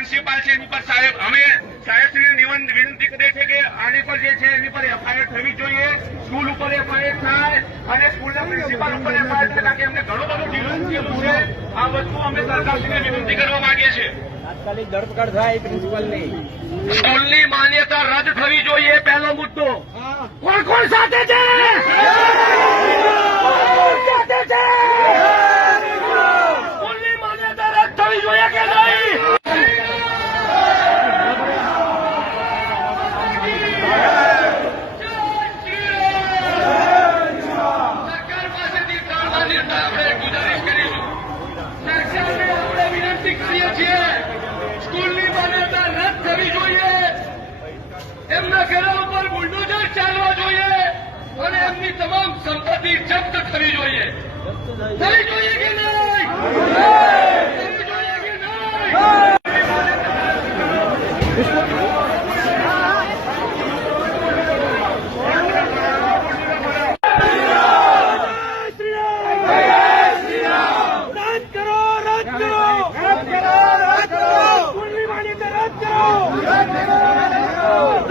Principal છે એની પર સાહેબ અમે સાહેબશ્રીને નિવન વિનંતી કરીએ છીએ કે આની પર જે છે એની પર એફઆઈઆર થવી જોઈએ. સ્કૂલ ઉપર એફઆઈઆર થાય અને સ્કૂલના પ્રિન્સિપાલ ઉપર એફઆઈઆર થાય કારણ કે એમને ઘણું બધું ડિગ્રી છે આ વસ્તુ અમે સરકારશ્રીને વિનંતી કરવા માંગીએ છીએ. તાત્કાલિક ધરપકડ થાય પ્રિન્સિપાલની. સ્કૂલની માન્યતા રદ થવી જોઈએ પહેલો મુદ્દો. કોણ કોણ સાથે છે કોણ સાથે છે સ્કૂલની માન્યતા રદ થવી જોઈએ કે નહીં સરકાર પાસેથી ત્રણ આપણે ગુજારિશ કરીશું સરકારને આપણે વિનંતી કરીએ છીએ સ્કૂલની માન્યતા રદ થવી જોઈએ એમના ઘરો ઉપર બુલડોઝર ચાલવા જોઈએ અને એમની તમામ સંપત્તિ જપ્ત થવી જોઈએ થવી જોઈએ કે નહીં જોઈએ કે નહીં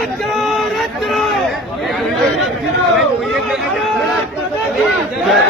રદ કરો રદ કરો